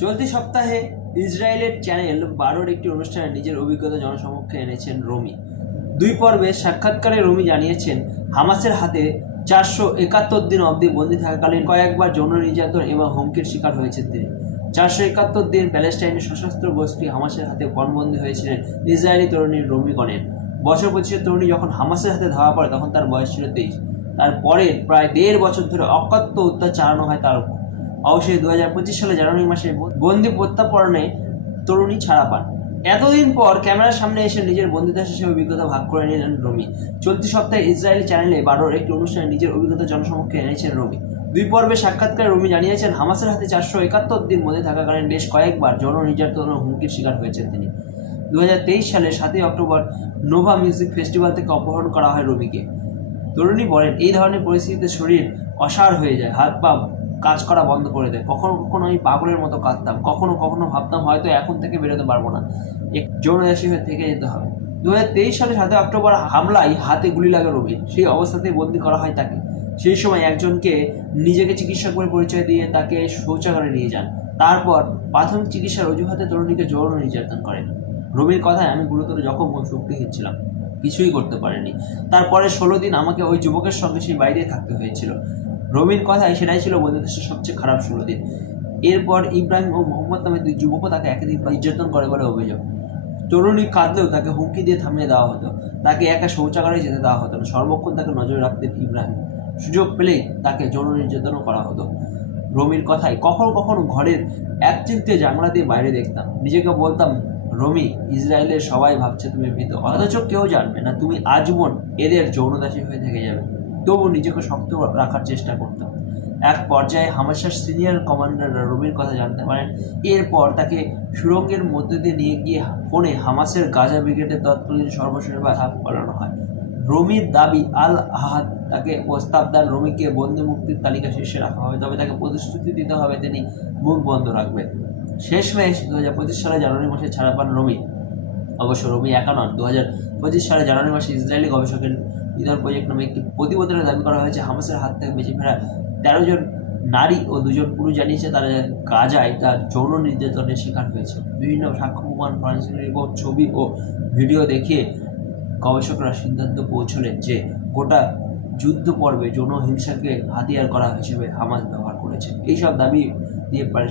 চলতি সপ্তাহে ইসরায়েলের চ্যানেল 12-র একটি অনুষ্ঠানে নিজের অভিজ্ঞতা জনসমক্ষে এনেছেন রমি। 2 পর্বের সাক্ষাৎকারে রমি জানিয়েছেন, হামাসের হাতে 471 দিন অবধি বন্দী থাকাকালীন কয়েকবার যৌন নির্যাতন এবং হুমকির শিকার হয়েছেন তিনি। 471 দিন প্যালেস্টাইনের সশস্ত্র গোষ্ঠী হামাসের হাতে পণবন্দী হয়েছিলেন ইসরায়েলি তরুণী রমি গনেন। বছর 25-এর তরুণী যখন হামাসের হাতে ধরা পড়ে তখন তার বয়স ছিল 23। তার পরের প্রায় 1.5 বছর ধরে অকথ্য অত্যাচার চালানো হয় তার উপর। অবশ্যই 2025 সালে জানুয়ারি মাসে বন্দি প্রত্যাপরণে তরুণী ছাড়া পান। এতদিন পর ক্যামেরার সামনে এসে নিজের বন্দিতা শেষে অভিজ্ঞতা ভাগ করে নিলেন রমি। চলতি সপ্তাহে ইসরায়েলি চ্যানেলে 12-র একটি অনুষ্ঠানে নিজের অভিজ্ঞতা জনসমক্ষে এনেছেন রমি। 2 পর্বে সাক্ষাৎকারে রমি জানিয়েছেন, হামাসের হাতে 471 দিন বন্দী থাকাকালীন বেশ কয়েকবার যৌন নির্যাতন ও হুমকির শিকার হয়েছেন তিনি। 2023 সালের 7 অক্টোবর নোভা মিউজিক ফেস্টিভ্যাল থেকে অপহরণ করা হয় রমিকে। তরুণী বলেন, এই ধরনের পরিস্থিতিতে শরীর অসাড় হয়ে যায়, হাত পা কাজ করা বন্ধ করে দেয়। কখনো কখনো আমি পাগলের মতো কাঁদতাম, কখনো কখনো ভাবতাম হয়তো এখন থেকে বেরোতে পারবো না, এক যৌনদাসী হয়ে থেকে যেতে হবে। 2023 সালে 7 অক্টোবর হামলায় হাতে গুলি লাগে রবির। সেই অবস্থাতেই বন্দী করা হয় তাকে। সেই সময় একজনকে নিজেকে চিকিৎসক বলে পরিচয় দিয়ে তাকে শৌচাগারে নিয়ে যান। তারপর প্রাথমিক চিকিৎসার অজুহাতে তরুণীকে যৌন নির্যাতন করেন। রবির কথায়, আমি গুরুতর জখম ও শক্তিহীন ছিলাম, কিছুই করতে পারেনি। তারপরে 16 দিন আমাকে ওই যুবকের সঙ্গে সেই বাইরে থাকতে হয়েছিল। রবির কথায় সেটাই ছিল বন্দিদেশের সবচেয়ে খারাপ 16 দিন। এরপর ইব্রাহিম ও মোহাম্মদ নামে 2 যুবকও তাকে একাধিক নির্যাতন করে বলে অভিযোগ। তরুণী কাঁদলেও তাকে হুমকি দিয়ে থামিয়ে দেওয়া হতো, তাকে একা শৌচাগারে যেতে দেওয়া হতো না। সর্বক্ষণ তাকে নজরে রাখতেন ইব্রাহিম। সুযোগ পেলেই তাকে যৌন নির্যাতনও করা হতো। রমির কথায়, কখনো কখনো ঘরের এক চিমটে জানলা দিয়ে বাইরে দেখতাম, নিজেকে বলতাম, রমি, ইসরায়েলের সবাই ভাবছে তুমি মৃত, অথচ কেউ জানবে না তুমি আজীবন এদের যৌনদাসী হয়ে থেকে যাবে। তবু নিজেকে শক্ত রাখার চেষ্টা করতাম। এক পর্যায়ে হামাসের সিনিয়র কমান্ডাররা রবির কথা জানতে পারেন। এরপর তাকে সুড়ঙ্গের মধ্যে দিয়ে নিয়ে গিয়ে ফোনে হামাসের গাজা ব্রিগেডের তৎকালীন সর্বসেনা হাত করানো হয়। রমির দাবি, আল আহাদ তাকে প্রস্তাব দেন রমিকে বন্দি মুক্তির তালিকা শীর্ষে রাখা হবে, তবে তাকে প্রতিশ্রুতি দিতে হবে তিনি মুখ বন্ধ রাখবেন। শেষমেশ 2025 সালে জানুয়ারি মাসে ছাড়া পান রমি। অবশ্য রমি একা নন। 2025 সালে জানুয়ারি মাসে ইসরায়েলি গবেষকের নিধন প্রজেক্ট নামে একটি প্রতিবেদনে দাবি করা হয়েছে, হামাসের হাত থেকে বেঁচে ফেরা 13 জন নারী ও 2 জন পুরুষ জানিয়েছে তারা গাজায় তার যৌন নির্যাতনের শিকার হয়েছে। বিভিন্ন সাক্ষ্য প্রমাণ, ফরেনসিক রিপোর্ট, ছবি ও ভিডিও দেখিয়ে গবেষকরা সিদ্ধান্ত পৌঁছলেন যে গোটা যুদ্ধ পর্বে যৌন হিংসাকে হাতিয়ার করা হিসেবে হামাস ব্যবহার করেছে। এইসব দাবি দিয়ে পারে